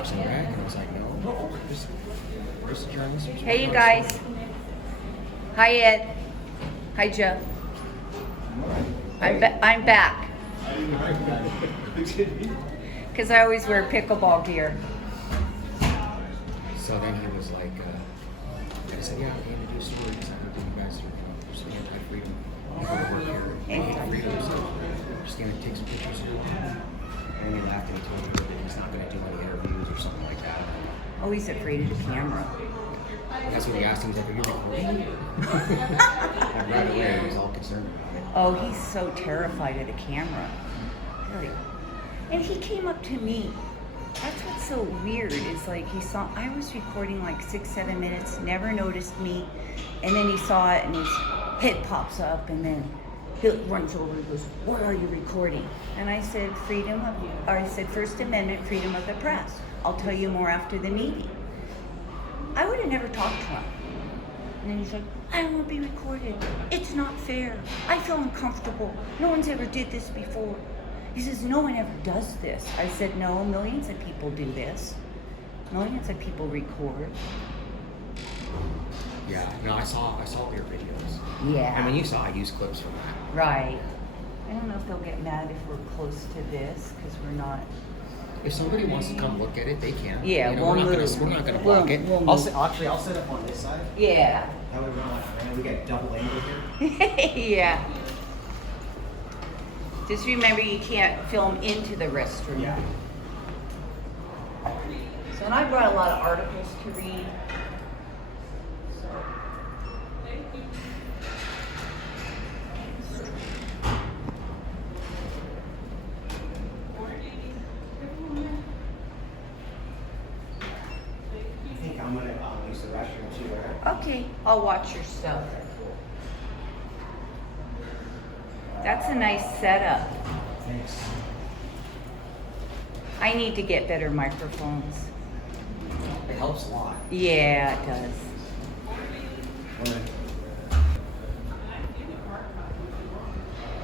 boxing back, and I was like, no, just adjourn this. Hey, you guys. Hi, Ed. Hi, Joe. I'm back. Because I always wear pickleball gear. So then he was like, I said, yeah, we introduce you. He's like, you guys are just anti-freedom. You go to work here. Anti-freedom. So just going to take some pictures here. And he laughed and he told me that he's not going to do any interviews or something like that. Oh, he's afraid of the camera. That's what he asked him. He's like, are you recording? And right away, he was all concerned about it. Oh, he's so terrified of the camera. Really. And he came up to me. That's what's so weird is like he saw, I was recording like 6-7 minutes, never noticed me. And then he saw it and his head pops up and then he runs over and goes, what are you recording? And I said, First Amendment, freedom of the press. I'll tell you more after the meeting. I would have never talked to him. And then he's like, I don't want to be recorded. It's not fair. I feel uncomfortable. No one's ever did this before. He says, no one ever does this. I said, no, millions of people do this. Millions of people record. Yeah, no, I saw your videos. Yeah. And when you saw, I used clips from that. Right. I don't know if they'll get mad if we're close to this, because we're not. If somebody wants to come look at it, they can. Yeah, you know, we're not gonna block it. I'll I'll set up on this side. Yeah. That way we're not like, we get double angle here. Yeah. Just remember you can't film into the restroom. Yeah. So, and I brought a lot of articles to read. I think I'm gonna use the restroom too, right? Okay, I'll watch your stuff. That's a nice setup. Thanks. I need to get better microphones. It helps a lot. Yeah, it does.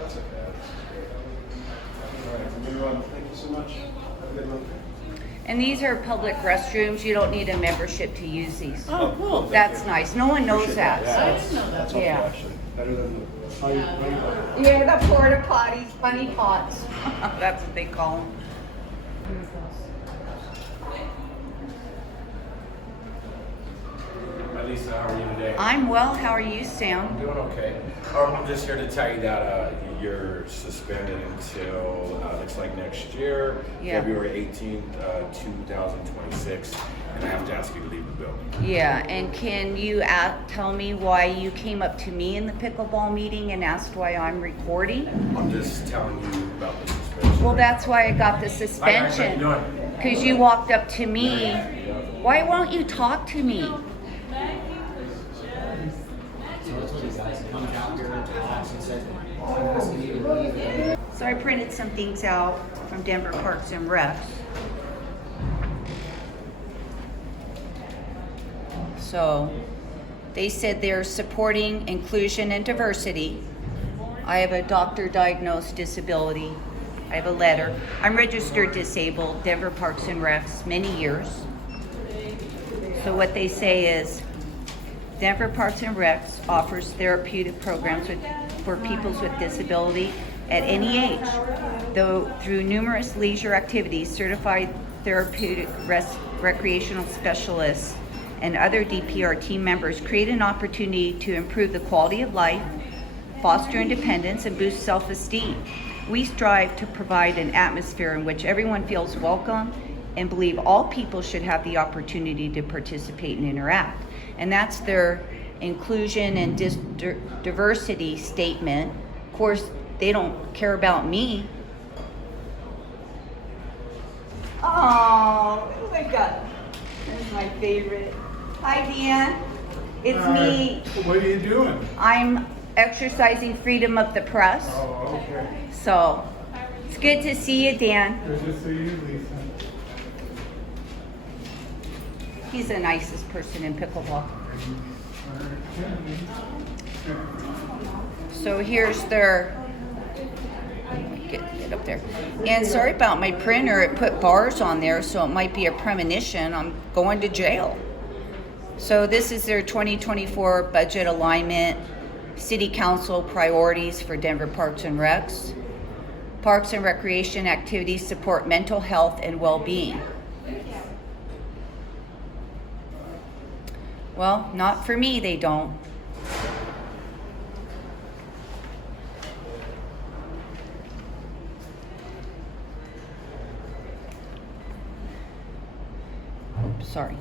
That's okay. All right, everyone, thank you so much. Have a good one. And these are public restrooms. You don't need a membership to use these. Oh, cool. That's nice. No one knows that. That's helpful, Yeah. actually. Better than how you Yeah, the porta potties, funny pots. That's what they call them. Hi Lisa, how are you today? I'm well. How are you, Sam? I'm doing okay. I'm just here to tell you that you're suspended until looks like next year, Yeah. February 18th, 2026, and I have to ask you to leave the building. Yeah, and can you tell me why you came up to me in the pickleball meeting and asked why I'm recording? I'm just telling you about the suspension. Well, that's why I got the suspension. I know. Because you walked up to me. Why won't you talk to me? So that's what he does. He comes out here and talks and says, I'm asking you to leave. So I printed some things out from Denver Parks and Recs. So they said they're supporting inclusion and diversity. I have a doctor-diagnosed disability. I have a letter. I'm registered disabled, Denver Parks and Recs, many years. So what they say is, Denver Parks and Recs offers therapeutic programs for people with disability at any age, though through numerous leisure activities, certified therapeutic recreational specialists and other DPR team members create an opportunity to improve the quality of life, foster independence, and boost self-esteem. We strive to provide an atmosphere in which everyone feels welcome and believe all people should have the opportunity to participate and interact. And that's their inclusion and diversity statement. Of course, they don't care about me. Oh my God. That's my favorite. Hi, Dan. It's me. What are you doing? I'm exercising freedom of the press. Oh, okay. So it's good to see you, Dan. Good to see you, Lisa. He's the nicest person in pickleball. So here's their, get this. get up there. And sorry about my printer, it put bars on there, so it might be a premonition. I'm going to jail. So this is their 2024 budget alignment, city council priorities for Denver Parks and Recs. Parks and recreation activities support mental health and well-being. Well, not for me, they don't. Oops, sorry.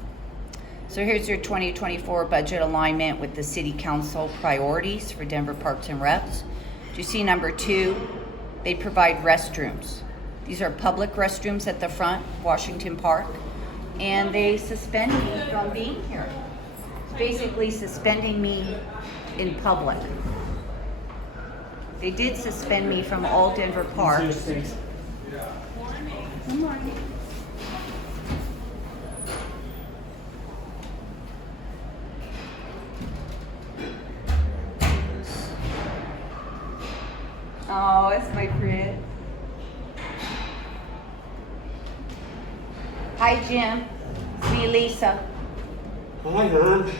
So here's your 2024 budget alignment with the city council priorities for Denver Parks and Recs. Do you see number 2? They provide restrooms. These are public restrooms at the front, Washington Park, and they suspend me from being here. It's basically suspending me in public. They did suspend me from all Denver parks. Good morning. Oh, it's my friend. Hi, Jim. It's me, Lisa. Hi, hon.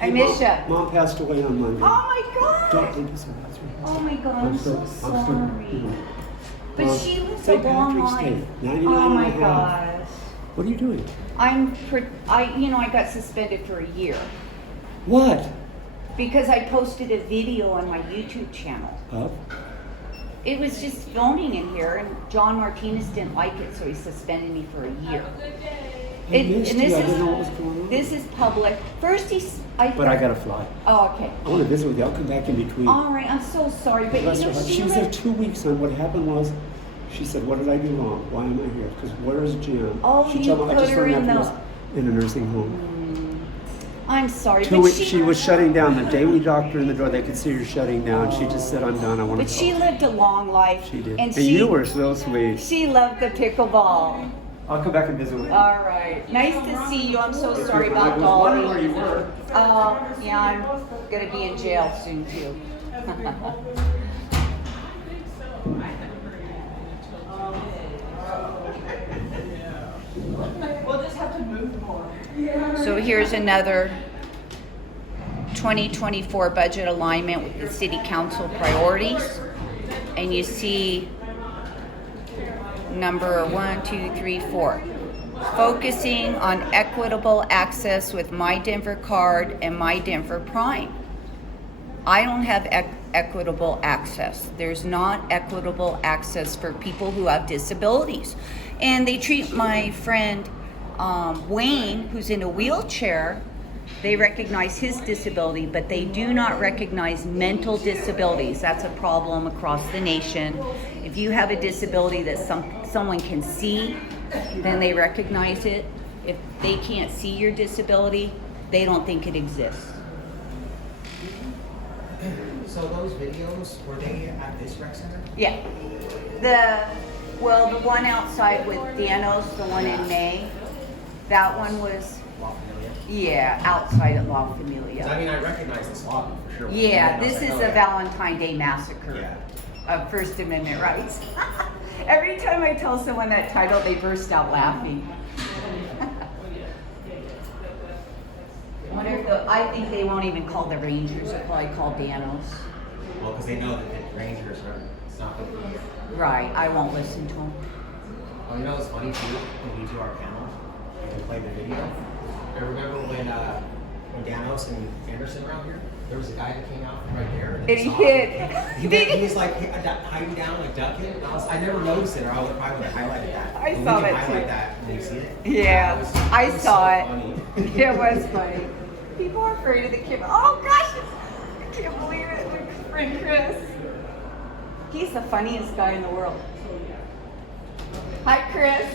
I miss ya. Mom passed away on Monday. Oh my God. Don't think it's that's right. Oh my God, I'm so sorry. But she lived a St. long Patrick's Day, life. 99 Oh my and a half. gosh. What are you doing? I got suspended for a year What? because I posted a video on my YouTube channel. Up? It was just filming in here, and John Martinez didn't like it, so he suspended me for a year. I missed you. I didn't know what was going on. This is public. First, But I gotta fly. Oh, okay. I want to visit with you. I'll come back in between. All right, I'm so sorry, but Bless you her know, heart. She was there 2 weeks, and what happened was, she said, "What did I do wrong? Why am I here? Because where is Jim?" Oh, she you told me I put just her learned in that the- was in a nursing home. I'm sorry, 2 but weeks. She was shutting down. The day we docked her in the door, they could see her shutting down. She just said, "I'm done. I want to But go." she lived a long life. She did. And And you were so sweet. She loved the pickleball. I'll come back and visit with you. All right. Nice to see you. I'm so sorry I about was wondering where Dolly. you were. Yeah, I'm gonna be in jail soon too. We'll just have to move more. So here's another 2024 budget alignment with the city council priorities. And you see number 1, 2, 3, 4. Focusing on equitable access with My Denver Card and My Denver Prime. I don't have equitable access. There's not equitable access for people who have disabilities. And they treat my friend Wayne, who's in a wheelchair, they recognize his disability, but they do not recognize mental disabilities. That's a problem across the nation. If you have a disability that someone can see, then they recognize it. If they can't see your disability, they don't think it exists. So those videos, were they at this rec center? Yeah. The one outside with Danos, the one in May, that one was, La Familia? yeah, outside at La 'Cause Familia. I mean, I recognize this lobby for sure. Yeah, I was this like, is oh, a yeah. Valentine Day Massacre Yeah. of First Amendment rights. Every time I tell someone that title, they burst out laughing. I think they won't even call the Rangers, they'll probably call Danos. Well, because they know that the Rangers are, it's not going to be. Right, I won't listen to them. Oh, you know what's funny too? When we do our panel, and we play the video. I remember when Danos and Anderson were out here, there was a guy that came out from right there. And he hid. He was like hiding down, like ducking. And I never noticed it, or I would probably have highlighted that. I But saw we can that too. highlight that when you see it. Yeah, It was I so saw it. funny. It was funny. People are afraid of the camera. Oh gosh, I can't believe it. My friend Chris. He's the funniest guy in the world. Hi, Chris.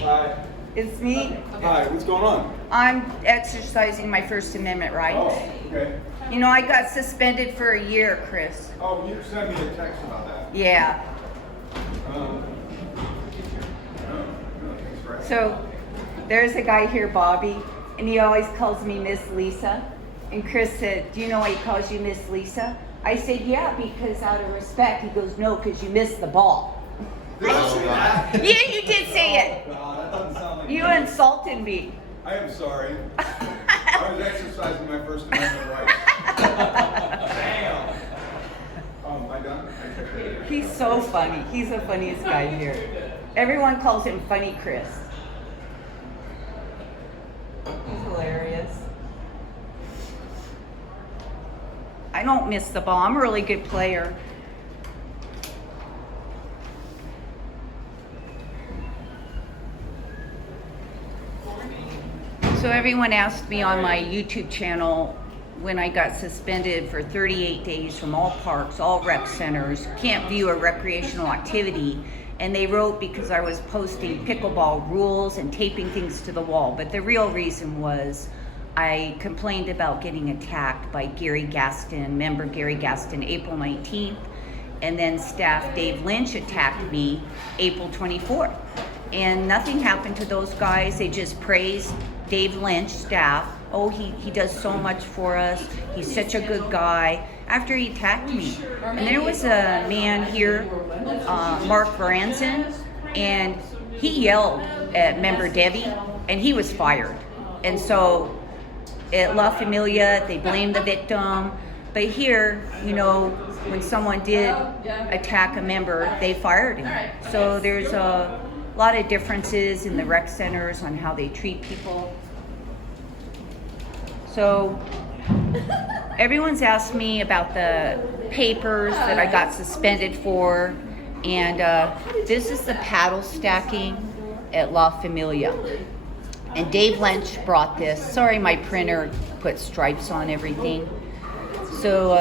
Hi. It's me. Hi, what's going on? I'm exercising my First Amendment rights. Oh, okay. You know, I got suspended for a year, Chris. Oh, you sent me a text about that. Yeah. So there's a guy here, Bobby, and he always calls me Miss Lisa. And Chris said, "Do you know why he calls you Miss Lisa?" I said, "Yeah, because out of respect." He goes, "No, because you missed the ball." Did I say that? Yeah, you did say it. No, that doesn't sound like You insulted me. I am sorry. I was exercising my First Amendment rights. Damn. Am I done? He's so funny. He's the funniest guy here. Everyone calls him Funny Chris. He's hilarious. I don't miss the ball. I'm a really good player. So everyone asked me on my YouTube channel when I got suspended for 38 days from all parks, all rec centers, can't view a recreational activity. And they wrote because I was posting pickleball rules and taping things to the wall. But the real reason was I complained about getting attacked by Gary Gaston, member Gary Gaston, April 19th. And then staff Dave Lynch attacked me April 24th. And nothing happened to those guys. They just praised Dave Lynch, staff. Oh, he does so much for us. He's such a good guy. After he attacked me. And there was a man here, Mark Varanzin, and he yelled at member Debbie, and he was fired. And so at La Familia, they blamed the victim. But here, you know, when someone did attack a member, they fired him. So there's a lot of differences in the rec centers on how they treat people. So everyone's asked me about the papers that I got suspended for, and this is the paddle stacking at La Familia. And Dave Lynch brought this. Sorry, my printer put stripes on everything. So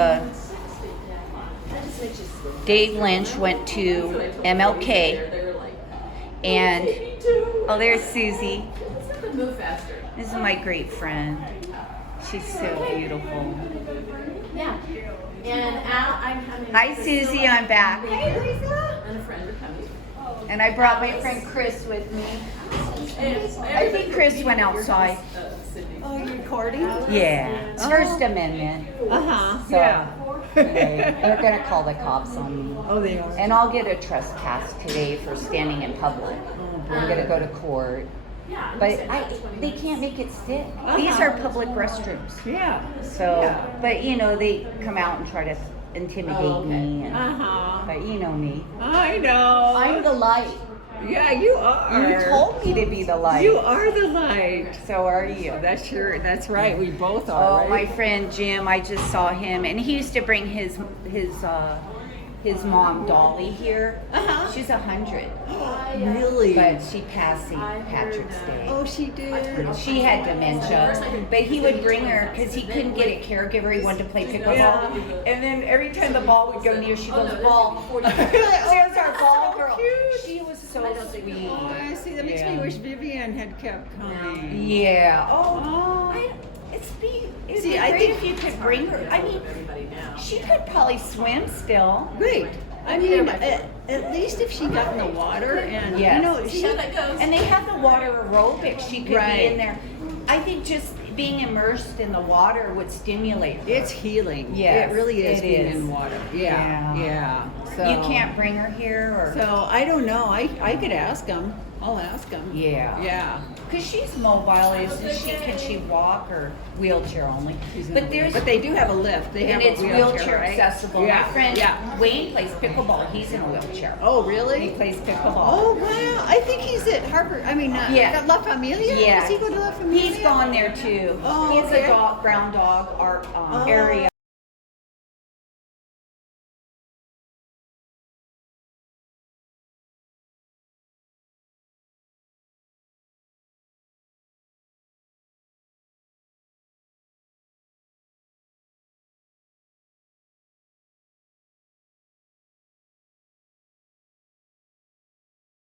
Dave Lynch went to MLK, and oh, there's Susie. This is my great friend. She's so beautiful. Yeah. And I'm coming. Hi, Susie. I'm back. Hey, Lisa. And a friend are coming. And I brought my friend Chris with me. I think Chris went outside. Oh, you're recording? Yeah. It's First Amendment. Uh-huh. So, anyway, they're going to call the cops on me. Oh, they are. And I'll get a trespass today for standing in public. I'm going to go to court. But they can't make it stick. These are public restrooms. Yeah. So, but you know, they come out and try to intimidate me. And, Uh-huh. but you know me. I know. I'm the light. Yeah, you are. You told me to be the light. You are the light. So are you. That's right. We both are, Oh, right? my friend Jim, I just saw him, and he used to bring his mom Dolly here. Uh-huh. She's 100, Really? but she passed St. Patrick's Day. Oh, she did. She had dementia, but he would bring her because he couldn't get a caregiver. He wanted to play pickleball, and then every time the ball would go near, she goes, "Ball." She was our ball girl. She was so sweet. Oh, I see. That makes me wish Vivian had kept coming. Yeah. Oh. It'd See, be I great think- if you could bring her. I mean, she could probably swim still. Great. I mean, at least if she got in the water and, Yes. you know, she, And they have the water aerobics. She could be Right. in there. I think just being immersed in the water would stimulate her. it's healing. Yes, It really is it being is. in water. Yeah. Yeah. Yeah. So, You can't bring her here, or So I don't know. I could ask them. I'll ask them. yeah, Yeah. because she's mobile. Can she walk or wheelchair only? But there's But they do have a lift. They have and it's a wheelchair right? accessible. Yeah. My friend Yeah. Wayne plays pickleball. He's in a wheelchair. Oh, He really? plays pickleball. Oh, wow. I think he's at Harvard. I mean, Yeah. La Familia? Yeah. Does he go to La Familia? He's gone there too. Oh, He's okay. a brown dog art Oh. area.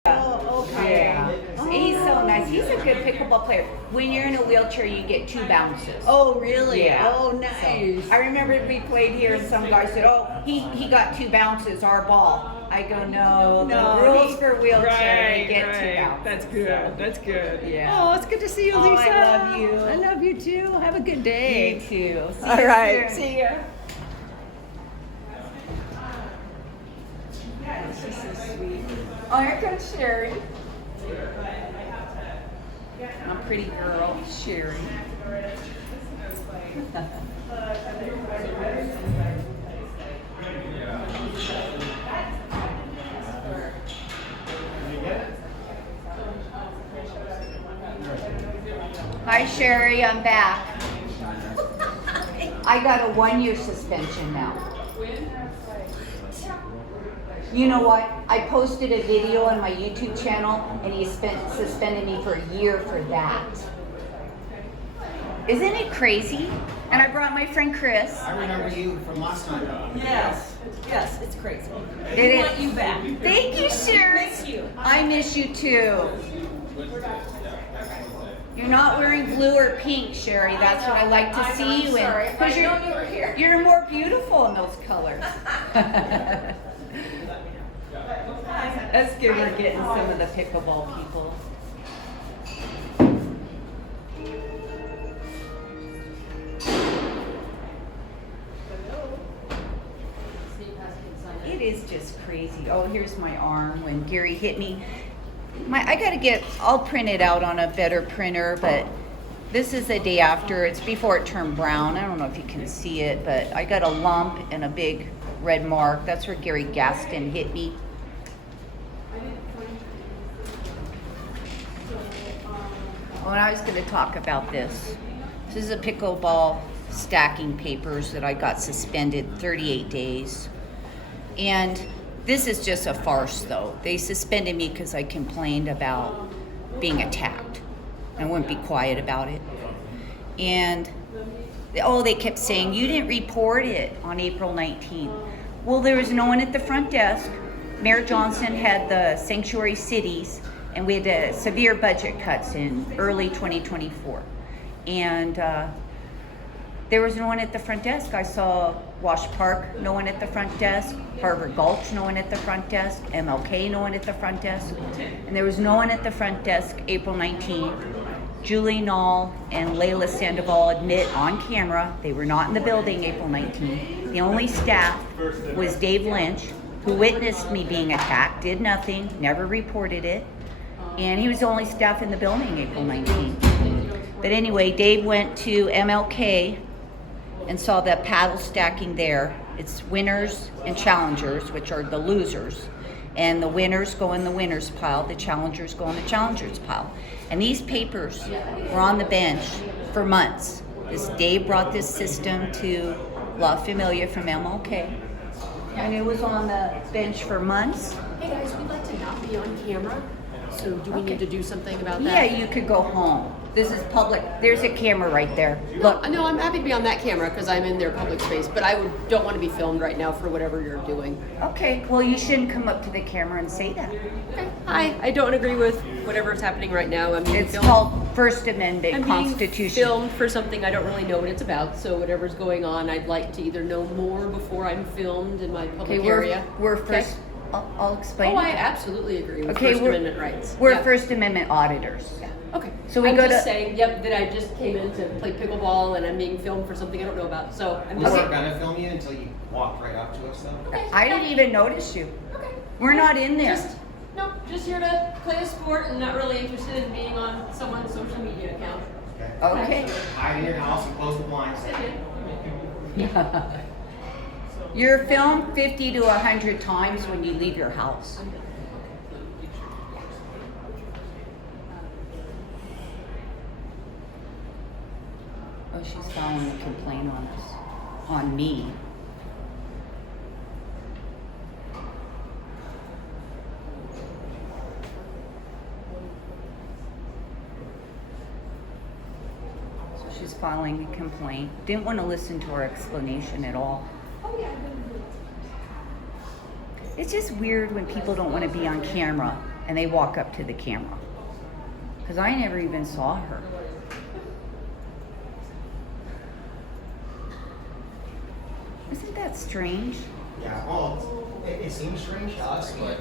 Oh, okay. Yeah. He's so nice. He's a good pickleball player. When you're in a wheelchair, you get 2 bounces. Oh, really? Yeah. Oh, nice. I remember we played here and some guy said, "Oh, he got 2 bounces, our ball." I go, "No, the rules for wheelchair, they get 2 bounces." That's good. So, That's good. Yeah. Oh, it's good to see you, Oh, I Lisa. love you. I love you too. Have a good day. you too. See All you right. soon. See ya. She's so sweet. Oh, here comes Sherry. My pretty girl, Sherry. Hi, Sherry, I'm back. I got a 1-year suspension now. You know what? I posted a video on my YouTube channel and he suspended me for a year for that. Isn't it crazy? And I brought my friend Chris. I remember you from last time. Yes, yes, it's crazy. Did We it? want you back. Thank you, Sherry. Miss you. I miss you too. You're not wearing blue or pink, Sherry. That's what I like to see you in. Sorry, if 'Cause I'd known you were here. You're more beautiful in those colors. That's good. We're getting some of the pickleball people. It is just crazy. Oh, here's my arm when Gary hit me. I'll print it out on a better printer, but this is the day after. It's before it turned brown. I don't know if you can see it, but I got a lump and a big red mark. That's where Gary Gaston hit me. Oh, and I was going to talk about this. This is a pickleball stacking papers that I got suspended 38 days. And this is just a farce, though. They suspended me because I complained about being attacked. I wouldn't be quiet about it. And, they kept saying, you didn't report it on April 19th. Well, there was no one at the front desk. Mayor Johnson had the sanctuary cities, and we had severe budget cuts in early 2024. And there was no one at the front desk. I saw Wash Park, no one at the front desk. Harvard Gulch, no one at the front desk. MLK, no one at the front desk. And there was no one at the front desk April 19th. Julie Knoll and Layla Sandoval admit on camera they were not in the building April 19th. The only staff was Dave Lynch, who witnessed me being attacked, did nothing, never reported it. And he was the only staff in the building April 19th. But anyway, Dave went to MLK and saw the paddle stacking there. It's winners and challengers, which are the losers. And the winners go in the winners pile, the challengers go in the challengers pile. And these papers were on the bench for months. Dave brought this system to La Familia from MLK. And it was on the bench for months. Hey guys, we'd like to not be on camera. So do we need to do something about Yeah, that? you could go home. This is public. There's a camera right there. Look. No, I'm happy to be on that camera because I'm in their public space, but don't want to be filmed right now for whatever you're doing. Okay, well, you shouldn't come up to the camera and say that. Okay. I don't agree with whatever's happening right now. I'm being It's filmed. called First Amendment I'm Constitution. being filmed for something I don't really know what it's about. So whatever's going on, I'd like to either know more before I'm filmed in my public Okay, area. we're Okay? first. I'll explain. Oh, I absolutely agree with Okay, First we're- Amendment rights. We're Yeah. First Amendment auditors. Yeah. Okay. So we I'm go just to- saying, that I just came in to play pickleball and I'm being filmed for something I don't know about. So I'm We just weren't gonna film you until you walked right up to us, though. I didn't even notice you. Okay. We're not in there. Just here to play a sport and not really interested in being on someone's social media account. Okay. Hide in your house and close the blinds. You're filmed 50 to 100 times when you leave your house. Oh, she's filing a complaint on us, on me. So she's filing a complaint. Didn't want to listen to our explanation at all. It's just weird when people don't want to be on camera and they walk up to the camera. Because I never even saw her. Isn't that strange? Yeah, well, it seems strange to us, but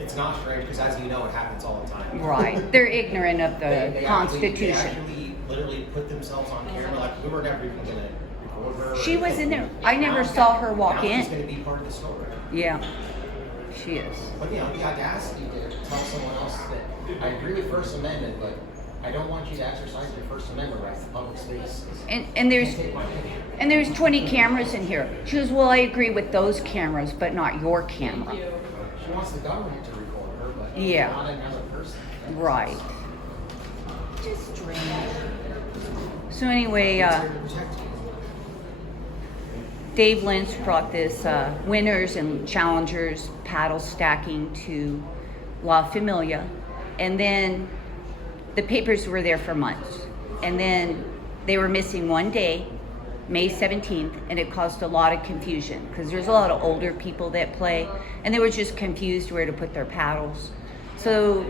it's not strange because, as you know, it happens all the time. Right. They're ignorant of the They Constitution. actually literally put themselves on camera. Like, we were never even going to record her. She was in there. I never saw her walk now in. She's going to be part of the story. Yeah. She is. But you know, the audacity to tell someone else that I agree with First Amendment, but I don't want you to exercise your First Amendment rights in public space. And there's 20 cameras in here. She goes, well, I agree with those cameras, but not your camera. She wants the government to record her, but Yeah. not another person. Right. Just strange. So anyway, It's here to protect you. Dave Lynch brought this winners and challengers paddle stacking to La Familia, and then the papers were there for months, and then they were missing one day, May 17th, and it caused a lot of confusion because there's a lot of older people that play, and they were just confused where to put their paddles. So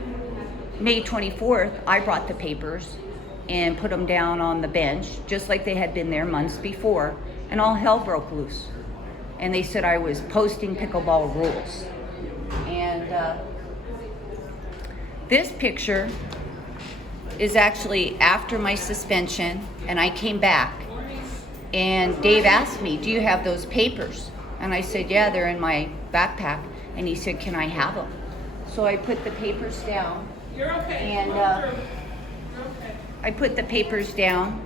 May 24th, I brought the papers and put them down on the bench, just like they had been there months before, and all hell broke loose. And they said I was posting pickleball rules. And this picture is actually after my suspension, and I came back. And Dave asked me, do you have those papers? And I said, yeah, they're in my backpack. And he said, can I have them? So I put the papers down. You're okay. And You're okay. I put the papers down.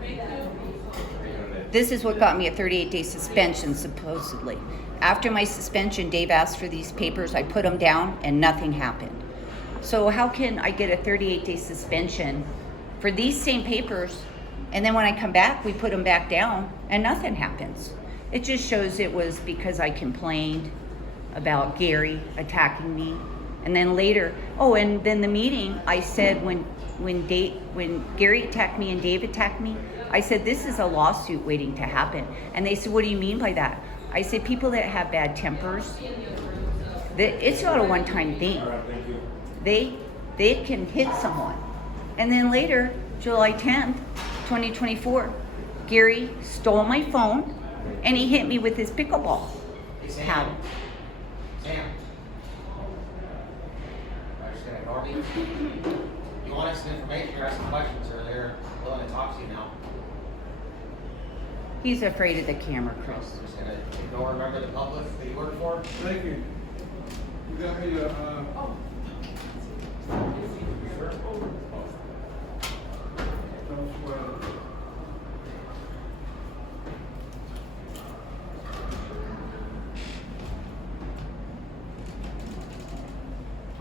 This is what got me a 38-day suspension, supposedly. After my suspension, Dave asked for these papers. I put them down, and nothing happened. So how can I get a 38-day suspension for these same papers, and then when I come back, we put them back down, and nothing happens? It just shows it was because I complained about Gary attacking me. And then later, and then the meeting, I said when Gary attacked me and Dave attacked me, I said, this is a lawsuit waiting to happen. And they said, what do you mean by that? I said, people that have bad tempers, it's not a one-time thing. They can hit someone. And then later, July 10th, 2024, Gary stole my phone and he hit me with his pickleball paddle. Sam. I'm just gonna ignore me. You wanted some information, you're asking questions, or they're willing to talk to you now. He's afraid of the camera, Chris. I'm just gonna ignore, remember the public that you work for? Thank you. You got me don't sweat it.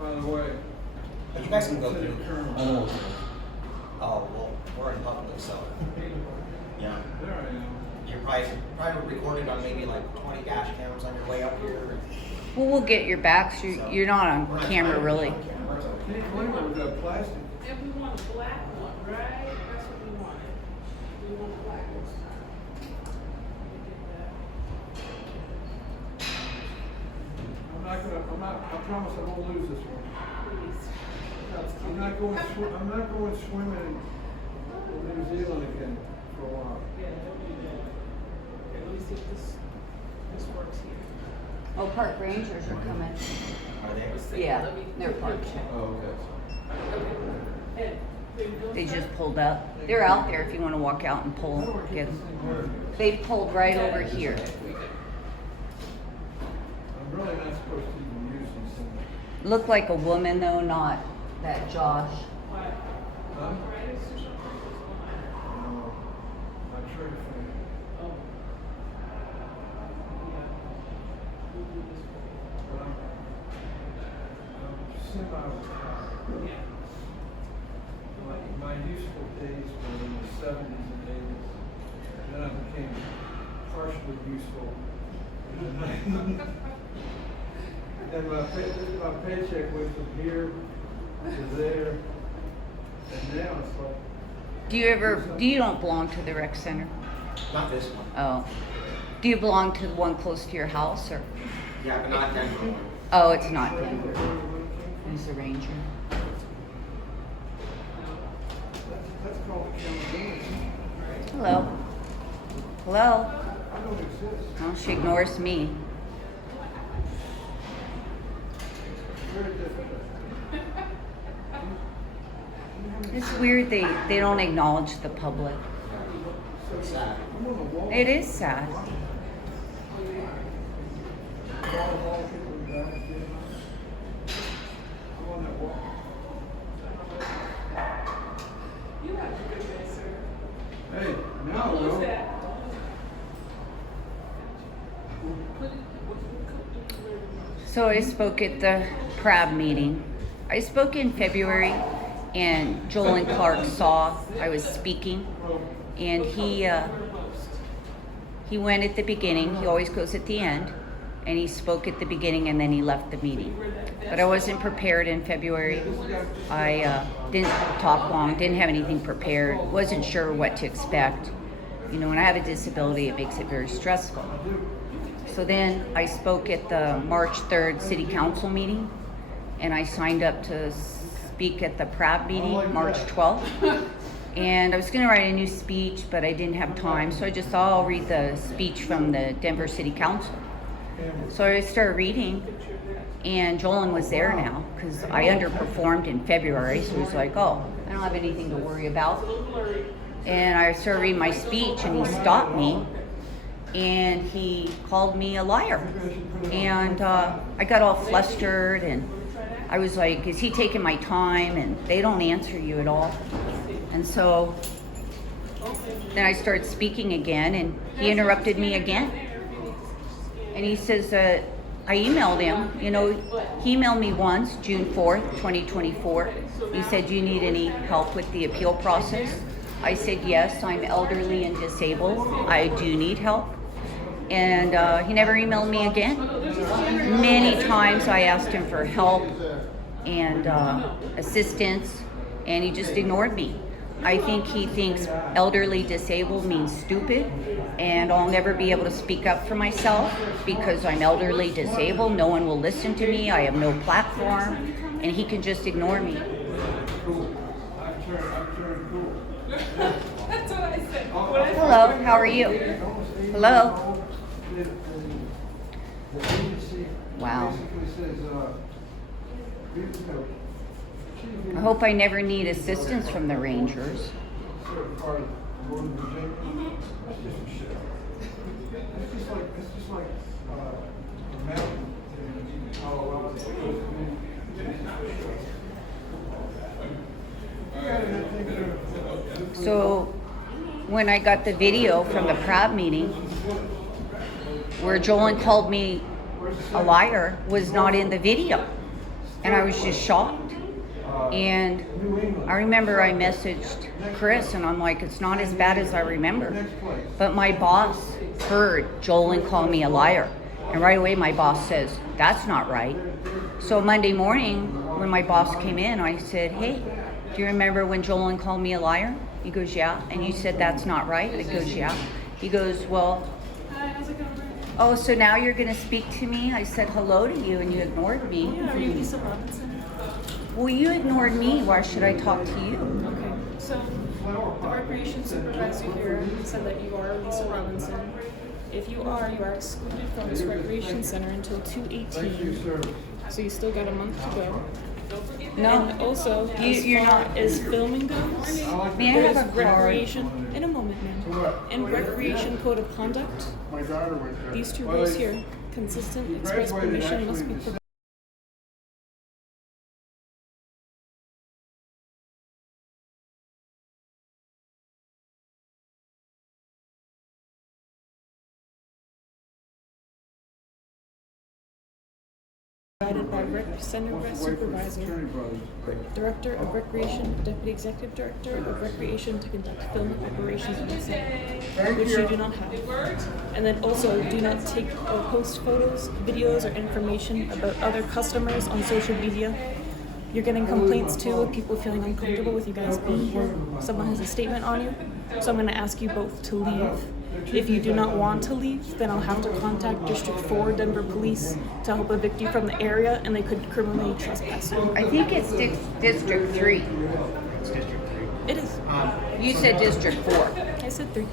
By the way. But you guys can go Lieutenant through. Colonel. Oh, well, we're in public, so. Yeah. There I am. You're probably recorded on maybe like 20 dash cams on your way up here. Well, we'll get your backs. You're not on camera, really. Can't claim it with that plastic. If we want a black one, right? That's what we wanted. We want a black one. I promise I won't lose this one. Please. I'm not going swimming in New Zealand again for a while. Yeah, don't do that. Okay, let me see if this works here. Oh, park rangers are coming. Are they? Yeah, they're parked. Oh, okay. And They just pulled up. They're out there if you want to walk out and get them. They pulled right over here. I'm really not supposed to even use these things. Looked like a woman though, not that Josh. Huh? No, not sure if but I'm semi-retired. My useful days were in the 70s and 80s. Then I became partially useful. And my paycheck went from here to there, and now it's like. You don't belong to the rec center? Not this one. Oh. Do you belong to the one close to your house or? Yeah, but not Denver. Oh, it's not Denver. He's a ranger. That's called accountability. Hello. Hello. I don't exist. Oh, she ignores me. Very difficult. It's weird they don't acknowledge the public. So sad. I'm on the wall. It is sad. Wall, people back, Hey, now, Who's Will. that? So I spoke at the PRAB meeting. I spoke in February, and Joel and Clark saw I was speaking, and he went at the beginning. He always goes at the end, and he spoke at the beginning, and then he left the meeting. But I wasn't prepared in February. I didn't talk long, didn't have anything prepared, wasn't sure what to expect. You know, when I have a disability, it makes it very stressful. So then I spoke at the March 3rd City Council meeting, and I signed up to speak at the PRAB meeting, March 12th. And I was going to write a new speech, but I didn't have time, so I just thought I'll read the speech from the Denver City Council. So I started reading, and Jolin was there now, because I underperformed in February, so he was like, oh, I don't have anything to worry about. And I started reading my speech, and he stopped me, and he called me a liar. And I got all flustered, and I was like, is he taking my time? And they don't answer you at all. And so then I started speaking again, and he interrupted me again. And he says, I emailed him, you know, he emailed me once, June 4th, 2024. He said, do you need any help with the appeal process? I said, yes, I'm elderly and disabled. I do need help. And he never emailed me again. Many times I asked him for help and assistance, and he just ignored me. I think he thinks elderly disabled means stupid, and I'll never be able to speak up for myself because I'm elderly disabled. No one will listen to me. I have no platform, and he can just ignore me. I've turned cool. That's what I said. Hello, how are you? Hello. The agency Wow. basically says, I hope I never need assistance from the Rangers. certain part of Northern Virginia, that's just some shit. It's just like, a mountain in Colorado. So when I got the video from the PRAB meeting where Jolin called me a liar was not in the video. And I was just shocked. And I remember I messaged Chris and I'm like, it's not as bad as I remember. But my boss heard Jolin call me a liar. And right away my boss says, that's not right. So Monday morning when my boss came in, I said, hey, do you remember when Jolin called me a liar? He goes, yeah. And you said that's not right? I goes, yeah. He goes, well, oh, so now you're going to speak to me? I said hello to you and you ignored me. Yeah, are you Lisa Robinson? Well, you ignored me. Why should I talk to you? Okay, so the recreation supervisor here said that you are Lisa Robinson. If you are excluded from this recreation center until 2/18. So you still got a month to go. No. And also, You're as far not. as filming goes, May I there's have a card? recreation. In a moment, ma'am. And recreation code of conduct. My daughter went there. These two rules here. Consistent express permission must be provided. Provided by Center Supervisor, Director of Recreation, Deputy Executive Director of Recreation to conduct film operations on the site, which you do not have. And then also do not take or post photos, videos, or information about other customers on social media. You're getting complaints too of people feeling uncomfortable with you guys being here. Someone has a statement on you, so I'm going to ask you both to leave. If you do not want to leave, then I'll have to contact District 4 Denver Police to help evict you from the area, and they could criminally trespass you. I think it's District 3. It's District 3. It is. You said District 4. I said 3.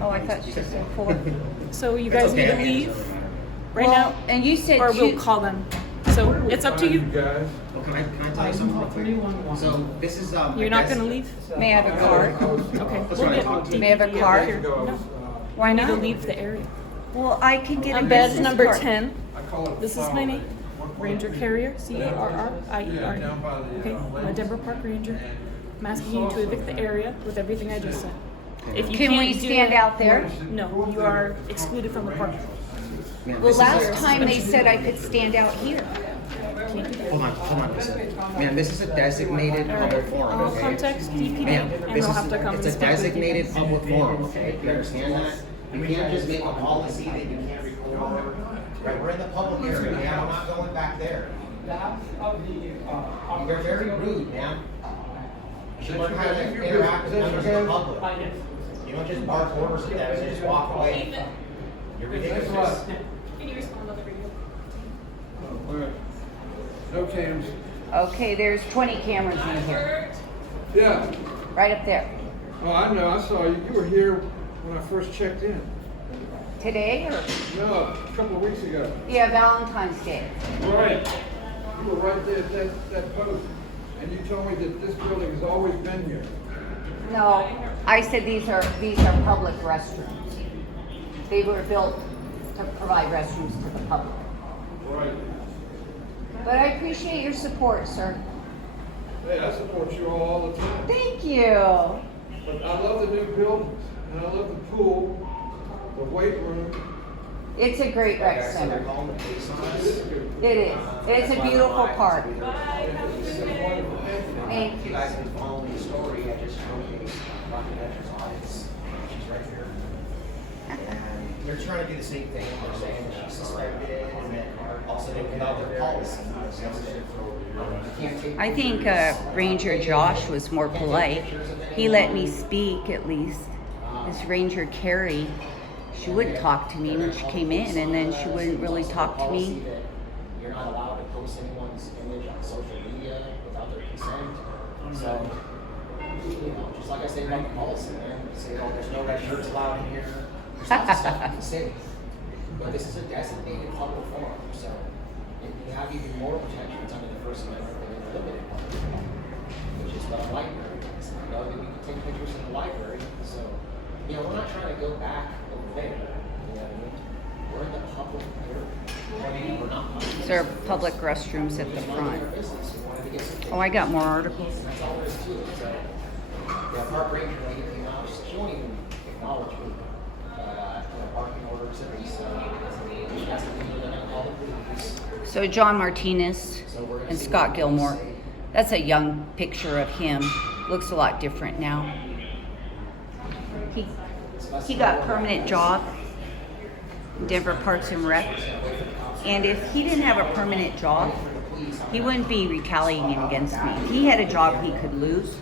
Oh, I thought you said 4. So you guys need to leave right Well, now, and you said or we'll you- call them. So it's up to you. Guys. Well, can I tell you something real quick? So this is You're not going to leave? May I have a card? Okay. That's what I talked to. May I have a DPD card? here. No. Why You need to not? leave the area. Well, I can get a I'm badge business number card. 10. I call it. This is my name. Ranger Carrier, Carrier. Okay, I'm a Denver Park Ranger. I'm asking you to evict the area with everything I just said. If you Can can't we do stand it- out there? No, you are excluded from the park. Ma'am, Well, this is last a- time they said I could stand out here. Hold on, listen. Ma'am, this is a designated public forum, I'll okay? contact DPD Ma'am, and this they'll is, have to come and it's a inspect the designated cameras. public forum, okay? You understand that? You can't just make a policy that you can't record. Right, we're in the public area, ma'am, I'm not going back there. You're very rude, ma'am. You should learn how to interact with members of the public. You don't just bark orders at them and just walk away. You're ridiculous. Can you respond on the radio? All right. No cams. Okay, there's 20 cameras in here, Yeah. right up there. Oh, I know, I saw you. You were here when I first checked in. Today or? No, a couple of weeks ago. Yeah, Valentine's Day. Right. You were right there at that post. And you told me that this building has always been here. No, I said these are public restrooms. They were built to provide restrooms to the public. Right. But I appreciate your support, sir. Hey, I support you all the time. Thank you. But I love the new buildings, and I love the pool, the weight room. It's a great rec center. Calling the police on us. It is. It's a beautiful park. This is wonderful. Thank you. Thank If you you. guys have been following the story, I just showcased RockyVentures-Audits. She's right here. And they're trying to do the same thing. They're saying she's suspected and then also they put out their policy. You can't take I think Ranger Josh was more polite. He let me speak at least. This Ranger Carrie, she would talk to me when she came in, and then she wouldn't really talk to me. You're not allowed to post anyone's image on social media without their consent. So, just like I say about the policy, man, you say, oh, there's no red shirts allowed in here. There's lots of stuff you can say. But this is a designated public forum, so you have even more protections under the First Amendment than in the limited one, which is the library. So I know that we can take pictures in the library, so, we're not trying to go back over there. You know what I mean? We're in the public area. We're not public. There are public restrooms at the front. Oh, I got more articles. That's all there is to it. So, yeah, park ranger lady came out. She won't even acknowledge me. Parking orders and she has to be able to call the police. So John Martinez and Scott Gilmore. That's a young picture of him. Looks a lot different now. He got a permanent job in Denver Parks and Rec. And if he didn't have a permanent job, he wouldn't be retaliating against me. If he had a job he could lose,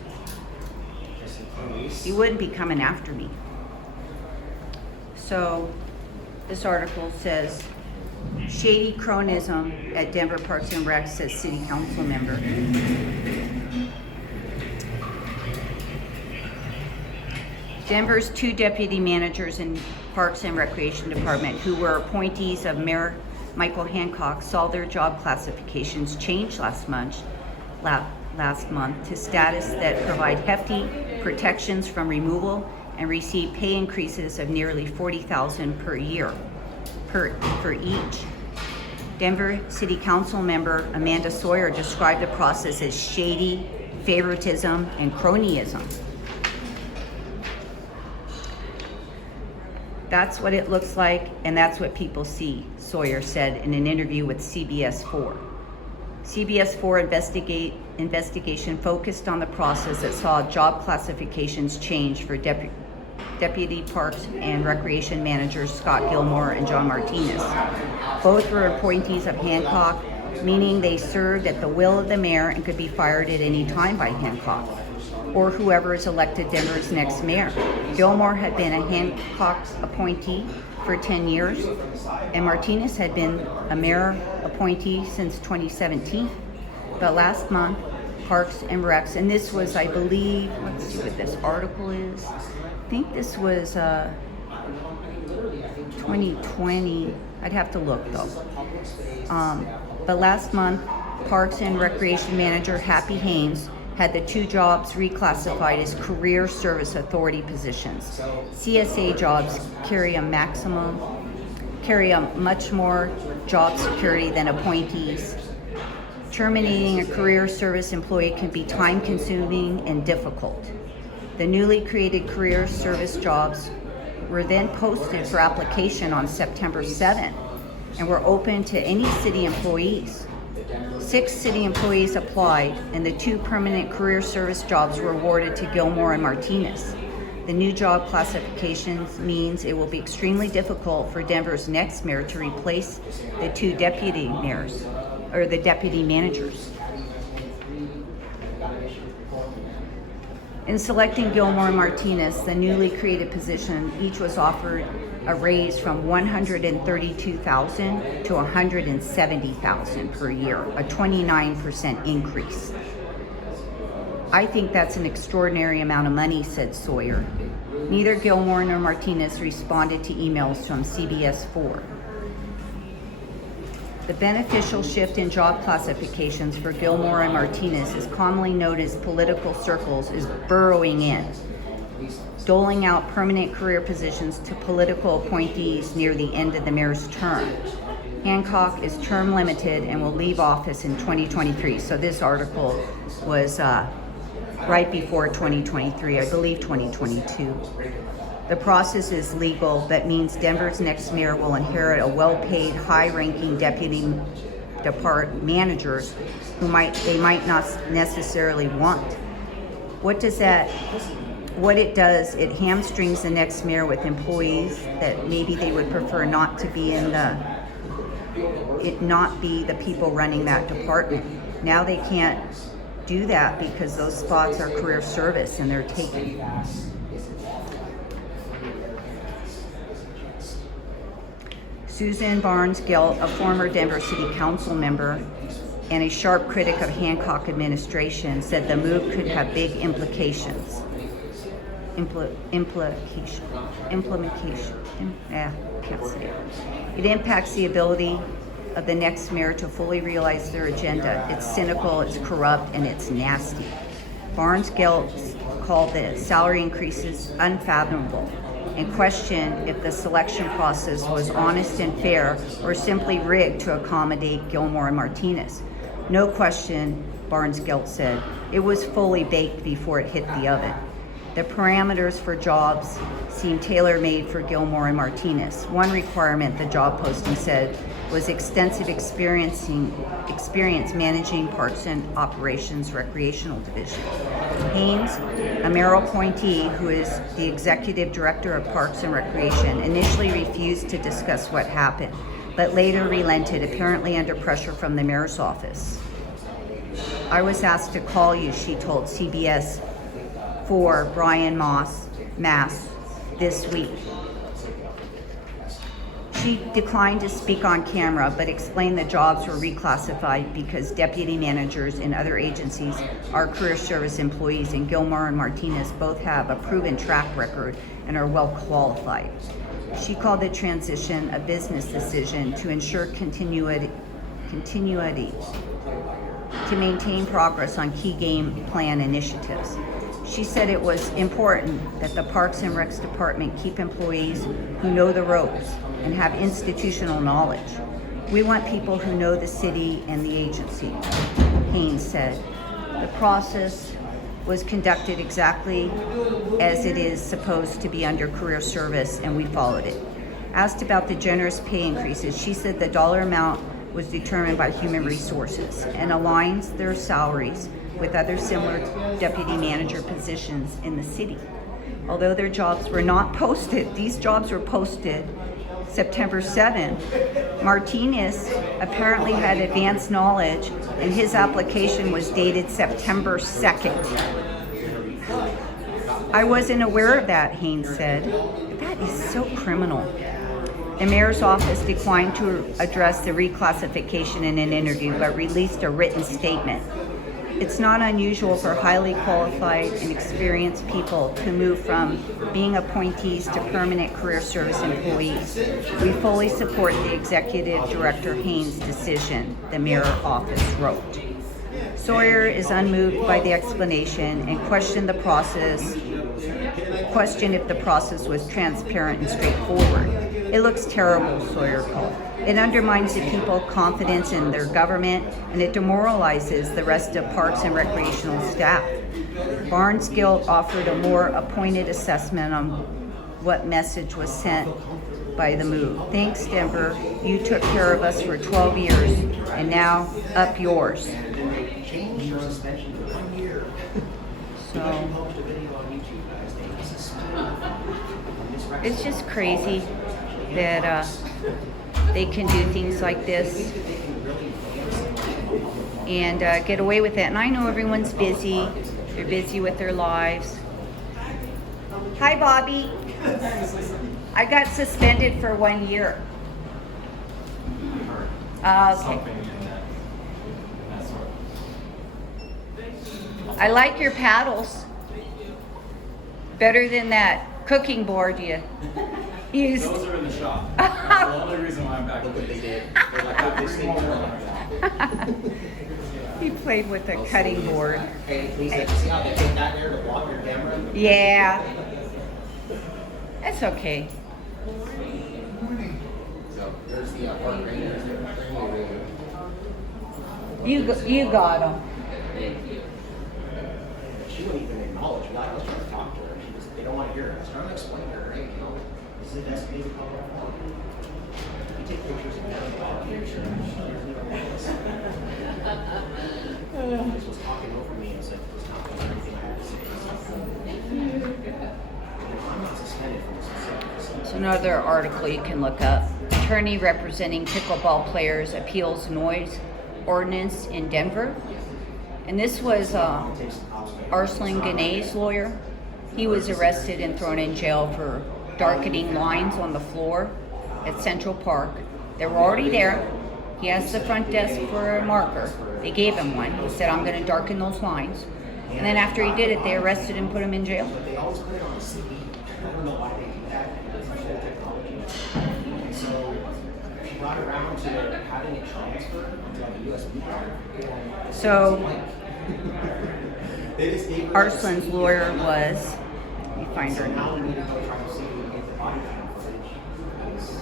he wouldn't be coming after me. So this article says, shady cronism at Denver Parks and Rec, says city council member. Denver's 2 deputy managers in Parks and Recreation Department who were appointees of Mayor Michael Hancock saw their job classifications change last month to status that provide hefty protections from removal and receive pay increases of nearly $40,000 per year for each. Denver City Council member Amanda Sawyer described the process as shady, favoritism, and cronyism. That's what it looks like, and that's what people see, Sawyer said in an interview with CBS 4. CBS 4 investigation focused on the process that saw job classifications change for Deputy Parks and Recreation Managers Scott Gilmore and John Martinez. Both were appointees of Hancock, meaning they served at the will of the mayor and could be fired at any time by Hancock or whoever is elected Denver's next mayor. Gilmore had been a Hancock appointee for 10 years, and Martinez had been a mayor appointee since 2017. But last month, Parks and Recs, and this was, I believe, let's see what this article is. I think this was 2020. I'd have to look though. But last month, Parks and Recreation Manager Happy Haynes had the 2 jobs reclassified as career service authority positions. CSA jobs carry a much more job security than appointees. Terminating a career service employee can be time consuming and difficult. The newly created career service jobs were then posted for application on September 7th and were open to any city employees. 6 city employees applied, and the 2 permanent career service jobs were awarded to Gilmore and Martinez. The new job classifications means it will be extremely difficult for Denver's next mayor to replace the 2 deputy mayors, or the deputy managers. In selecting Gilmore and Martinez, the newly created position, each was offered a raise from $132,000 to $170,000 per year, a 29% increase. I think that's an extraordinary amount of money, said Sawyer. Neither Gilmore nor Martinez responded to emails from CBS 4. The beneficial shift in job classifications for Gilmore and Martinez is commonly known as political circles is burrowing in, doling out permanent career positions to political appointees near the end of the mayor's term. Hancock is term limited and will leave office in 2023. So this article was right before 2023, I believe 2022. The process is legal, but means Denver's next mayor will inherit a well-paid, high-ranking deputy department managers who they might not necessarily want. What it does, it hamstrings the next mayor with employees that maybe they would prefer not to be not be the people running that department. Now they can't do that because those spots are career service and they're taken. Susan Barnes-Gelt, a former Denver City Council member and a sharp critic of Hancock administration, said the move could have big implications. Can't say it. It impacts the ability of the next mayor to fully realize their agenda. It's cynical, it's corrupt, and it's nasty. Barnes-Gelt called the salary increases unfathomable and questioned if the selection process was honest and fair or simply rigged to accommodate Gilmore and Martinez. No question, Barnes-Gelt said. It was fully baked before it hit the oven. The parameters for jobs seem tailor-made for Gilmore and Martinez. One requirement, the job posting said, was extensive experience managing Parks and Operations Recreational Division. Haynes, a mayor appointee who is the executive director of Parks and Recreation, initially refused to discuss what happened, but later relented, apparently under pressure from the mayor's office. I was asked to call you, she told CBS 4 Brian Mass this week. She declined to speak on camera, but explained the jobs were reclassified because deputy managers in other agencies are career service employees, and Gilmore and Martinez both have a proven track record and are well qualified. She called the transition a business decision to ensure continuity to maintain progress on key game plan initiatives. She said it was important that the Parks and Recs Department keep employees who know the ropes and have institutional knowledge. We want people who know the city and the agency, Haynes said. The process was conducted exactly as it is supposed to be under career service, and we followed it. Asked about the generous pay increases, she said the dollar amount was determined by Human Resources and aligns their salaries with other similar deputy manager positions in the city. Although their jobs were not posted, these jobs were posted September 7th. Martinez apparently had advanced knowledge and his application was dated September 2nd. I wasn't aware of that, Haynes said. That is so criminal. The mayor's office declined to address the reclassification in an interview, but released a written statement. It's not unusual for highly qualified and experienced people to move from being appointees to permanent career service employees. We fully support the Executive Director Haynes' decision, the mayor's office wrote. Sawyer is unmoved by the explanation and questioned if the process was transparent and straightforward. It looks terrible, Sawyer called. It undermines the people's confidence in their government, and it demoralizes the rest of Parks and Recreational staff. Barnes Guild offered a more appointed assessment on what message was sent by the move. Thanks, Denver. You took care of us for 12 years, and now up yours. And then they changed your suspension to 1 year. So Because you published a video on YouTube, guys, they suspended. it's just crazy that they can do things like this and get away with it. And I know everyone's busy. They're busy with their lives. Hi, Bobby. I got suspended for 1 year. Okay. I like your paddles. Better than that cooking board you used. Those are in the shop. That's the only reason why I'm back. Look what they did. They're like, "Oh, this thing." He played with a cutting board. Hey, please, see how they take that there to block your camera? Yeah. That's okay. So there's the park right there. You got them. She wouldn't even acknowledge that. I was trying to talk to her. She just, they don't want to hear her. I was trying to explain to her, hey, you know, this is a designated public forum. You take pictures of them. This was talking over me as if it was not doing everything I had to say. I'm not suspended from this. So another article you can look up. Attorney representing pickleball players appeals noise ordinance in Denver. And this was Arslan Ganay's lawyer. He was arrested and thrown in jail for darkening lines on the floor at Central Park. They were already there. He asked the front desk for a marker. They gave him one. He said, I'm going to darken those lines. And then after he did it, they arrested him and put him in jail. But they always put it on the CD. I don't know why they do that. It's full technology. And so she brought it around to having it transfer to like a USB drive. So They just gave her Arslan's lawyer was, let me find her now we name. need to go try to see if we can get the body cam footage. Let me see.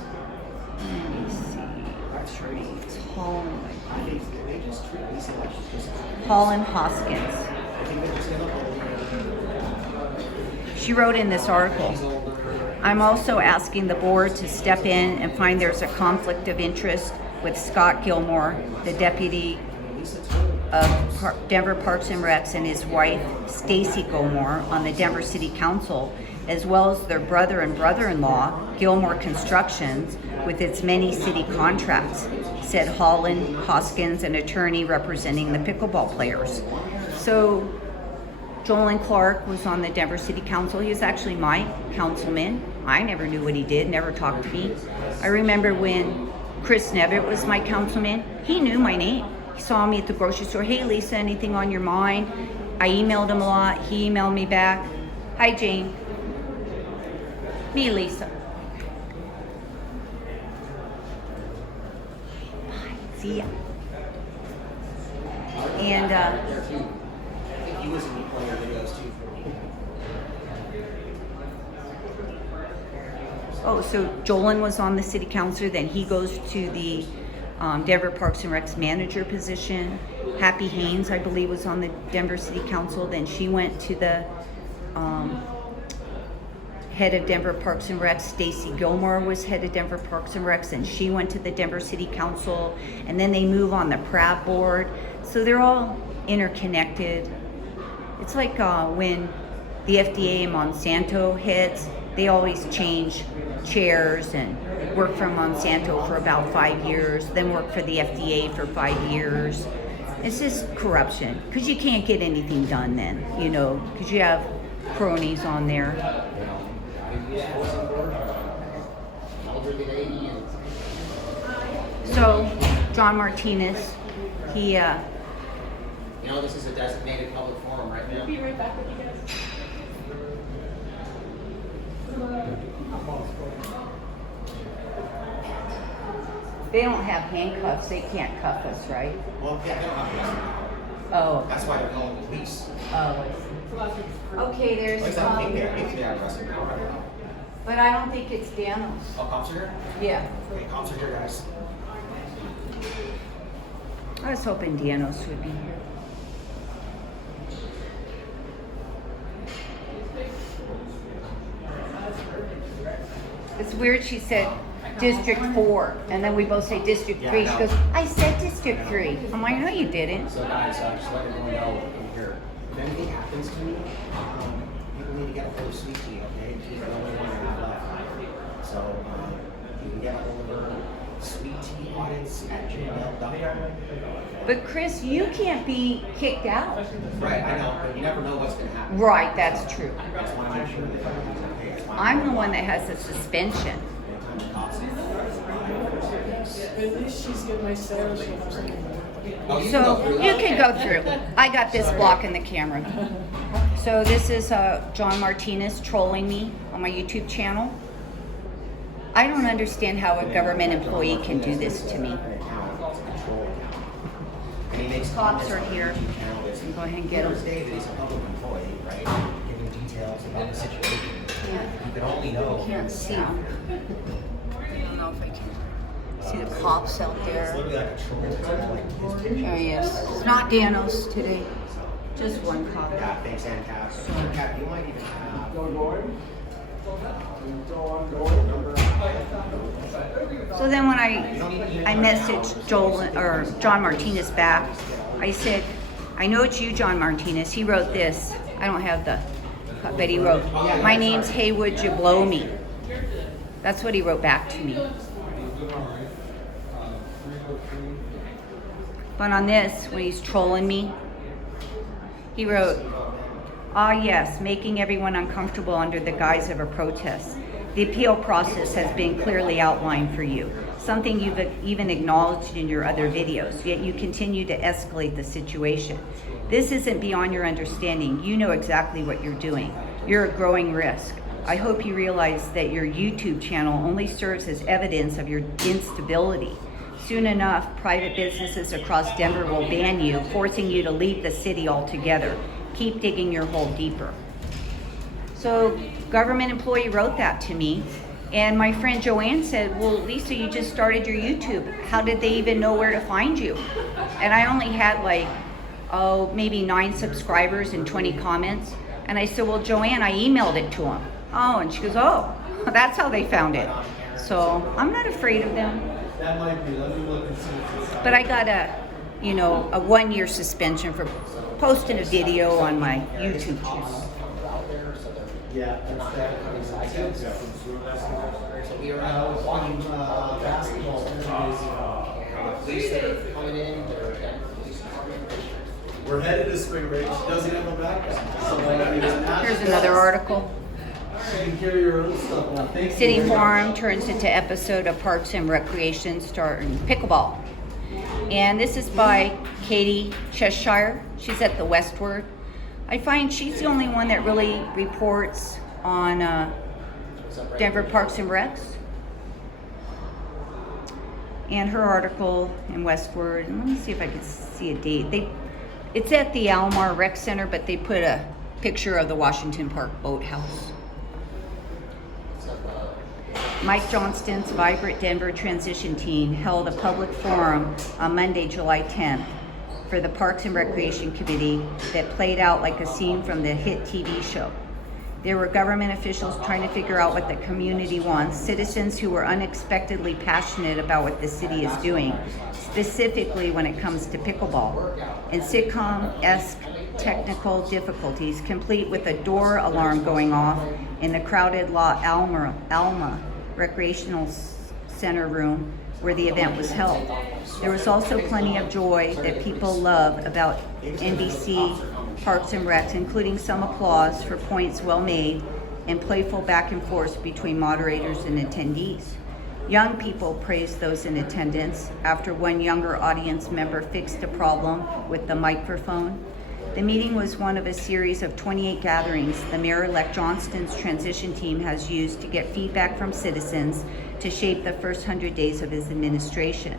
It's Holland. I think they just treat Lisa like she's just. Holland Hoskins. I think they're just gonna hold her. She wrote in this article, I'm also asking the board to step in and find there's a conflict of interest with Scott Gilmore, the deputy of Denver Parks and Recs, and his wife, Stacy Gilmore, on the Denver City Council, as well as their brother and brother-in-law, Gilmore Constructions, with its many city contracts, said Holland Hoskins, an attorney representing the pickleball players. So Jolan Clark was on the Denver City Council. He was actually my councilman. I never knew what he did, never talked to me. I remember when Chris Nevitt was my councilman, he knew my name. He saw me at the grocery store. Hey, Lisa, anything on your mind? I emailed him a lot. He emailed me back. Hi, Jane. Me, Lisa. See ya. And I think he was in one of your videos too. oh, so Jolan was on the city council. Then he goes to the Denver Parks and Recs manager position. Happy Haynes, I believe, was on the Denver City Council. Then she went to the head of Denver Parks and Recs. Stacy Gilmore was head of Denver Parks and Recs, and she went to the Denver City Council. And then they move on the PRAB board. So they're all interconnected. It's like when the FDA and Monsanto heads, they always change chairs and work for Monsanto for about 5 years, then work for the FDA for 5 years. It's just corruption, because you can't get anything done then, you know, because you have cronies on there. So, John Martinez, he, You know, this is a designated public forum right now. Be right back with you guys. they don't have handcuffs, they can't cuff us, right? Well, yeah, they don't have to. Oh, That's why they're calling the police. oh, I see. Okay, there's, Like that, maybe they are arrested now. I don't know. but I don't think it's Danos. Oh, cops are here? Yeah, Okay, cops are here, guys. I was hoping Danos would be here. It's weird she said District 4, and then we both say District 3. She goes, I said District 3. I'm like, no, you didn't. So guys, just let everyone know in here, if anything happens to me, people need to get a hold of Sweet Tea, okay? She's the only one I have left. So you can get a hold of her, sweettieaudits@gmail.com. But Chris, you can't be kicked out. Right, I know, but you never know what's going to happen. Right, that's true. I just want to make sure that everything's okay. That's why I'm the one that has the suspension. anytime the cops At least she's getting my sales. So you can go through. I got this blocking the camera. So this is John Martinez trolling me on my YouTube channel. I don't understand how a government employee can do this to me. Cops are here. Go ahead and get them. David is a public employee, right? Giving details about the situation. You can only know. Can't see them. I don't know if I can see the cops out there. Literally like a troll. It's like his There he is. It's not Danos today. Just one cop. Yeah, thanks, and Cap. Cap, you might even have. So then when I messaged Joel or John Martinez back, I said, I know it's you, John Martinez. He wrote this. I don't have the, but he wrote, my name's Haywood, you blow me. That's what he wrote back to me. But on this, when he's trolling me, he wrote, ah yes, making everyone uncomfortable under the guise of a protest. The appeal process has been clearly outlined for you, something you've even acknowledged in your other videos, yet you continue to escalate the situation. This isn't beyond your understanding. You know exactly what you're doing. You're a growing risk. I hope you realize that your YouTube channel only serves as evidence of your instability. Soon enough, private businesses across Denver will ban you, forcing you to leave the city altogether. Keep digging your hole deeper. So, government employee wrote that to me, and my friend Joanne said, well, Lisa, you just started your YouTube. How did they even know where to find you? And I only had maybe 9 subscribers and 20 comments. And I said, well, Joanne, I emailed it to them. Oh, and she goes, oh, that's how they found it. So I'm not afraid of them. That might be, let me look and see. But I got a 1-year suspension for posting a video on my YouTube channel. Yeah, that's that. So we are out watching basketball tournaments. Police that are coming in, We're headed to spring break. She doesn't have a backpack. So, Here's another article. You can carry your own stuff now. Thank you. City Forum turns into episode of Parks and Recreation starring pickleball. And this is by Katie Cheshire. She's at the Westward. I find she's the only one that really reports on Denver Parks and Recs. And her article in Westward, and let me see if I can see a date. It's at the Almar Rec Center, but they put a picture of the Washington Park Boathouse. Mike Johnston's Vibrant Denver Transition Team held a public forum on Monday, July 10th for the Parks and Recreation Committee that played out like a scene from the hit TV show. There were government officials trying to figure out what the community wants, citizens who were unexpectedly passionate about what the city is doing, specifically when it comes to pickleball, and sitcom-esque technical difficulties, complete with a door alarm going off in the crowded La Alma Recreational Center room where the event was held. There was also plenty of joy that people love about NBC Parks and Recs, including some applause for points well made and playful back and forth between moderators and attendees. Young people praised those in attendance after one younger audience member fixed a problem with the microphone. The meeting was one of a series of 28 gatherings the Mayor-elect Johnston's transition team has used to get feedback from citizens to shape the first 100 days of his administration,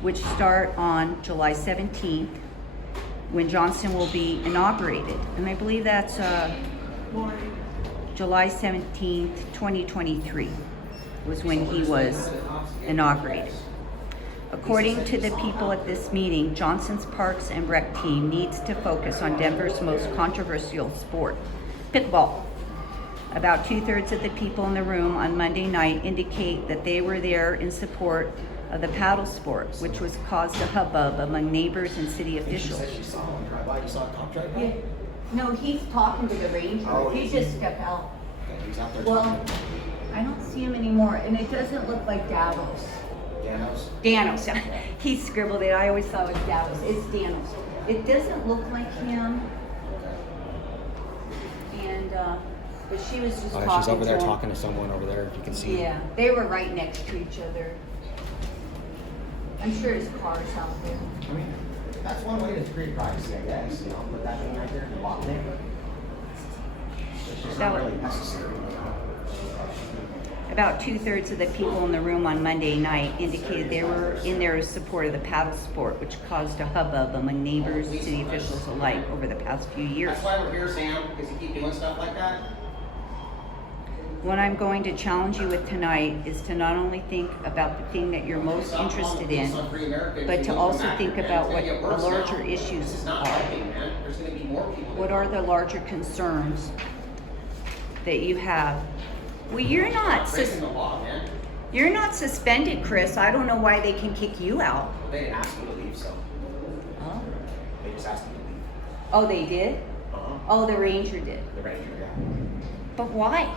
which start on July 17th, when Johnston will be inaugurated. And I believe that's July 17th, 2023 was when he was inaugurated. According to the people at this meeting, Johnston's Parks and Rec team needs to focus on Denver's most controversial sport, pickleball. About 2/3 of the people in the room on Monday night indicate that they were there in support of the paddle sport, which was caused a hubbub among neighbors and city officials. She saw him drive by. You saw a cop drive by? No, he's talking to the ranger. Oh, He is just he? stepped out. Okay, he's out there Well, talking. I don't see him anymore, and it doesn't look like Davos. Danos? Danos. He scribbled it. I always thought it was Davos. It's Danos. It doesn't look like him. And but she was just talking She's over there to him. talking to someone over there. You can see. Yeah, they were right next to each other. I'm sure his car's out there. I mean, that's one way to create privacy, I guess. You know, put that thing right there in the bottom there. It's just That not would- really necessary. About 2/3 of the people in the room on Monday night indicated they were in their support of the paddle sport, which caused a hubbub among neighbors, city officials alike over the past few years. That's why we're here, Sam, because you keep doing stuff like that. What I'm going to challenge you with tonight is to not only think about the thing that you're most interested in, but to also think about what the larger issues are. There's going to be more people. What are the larger concerns that you have? Well, you're not Breaking the law, man. you're not suspended, Chris. I don't know why they can kick you out. They didn't ask me to leave, so Oh, they just asked me to leave. oh they did? Oh, the ranger did. The ranger, yeah. But why?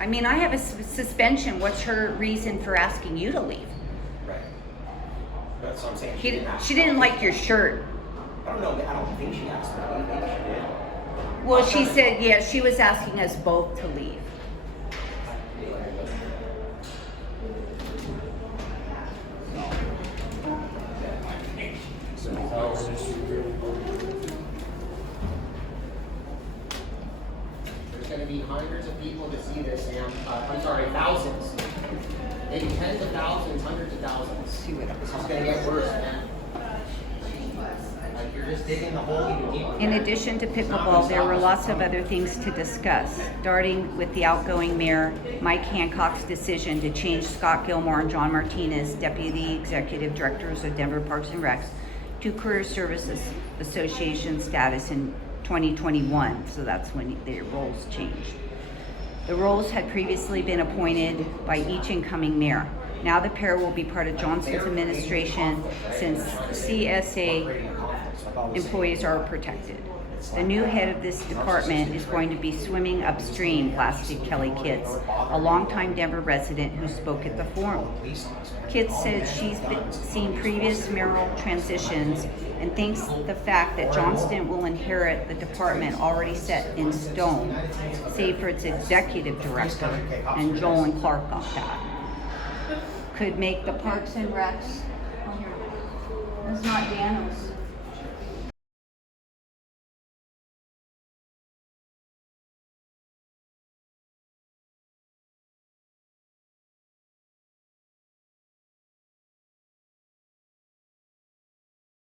I mean, I have a suspension. What's her reason for asking you to leave? Right. That's what I'm saying. She didn't like your shirt. I don't know. I don't think she asked me to leave. Maybe she did. Well, she said, yeah, she was asking us both to leave. There's going to be hundreds of people to see this, Sam. I'm sorry, thousands. Maybe tens of thousands, hundreds of thousands. See what This is going to get worse, man. Like, you're just digging the hole even deeper. In addition to pickleball, there were lots of other things to discuss, starting with the outgoing mayor, Mike Hancock's decision to change Scott Gilmore and John Martinez, deputy executive directors of Denver Parks and Recs, to Career Services Association status in 2021, so that's when their roles changed. The roles had previously been appointed by each incoming mayor. Now the pair will be part of Johnson's administration since CSA employees are protected. The new head of this department is going to be swimming upstream, blasted Kelly Kitts, a longtime Denver resident who spoke at the forum. Kitts said she's seen previous mayoral transitions and thinks the fact that Johnston will inherit the department already set in stone, save for its executive director, and Joel and Clark got that, could make the Parks and Recs. Oh, here. That's not Danos.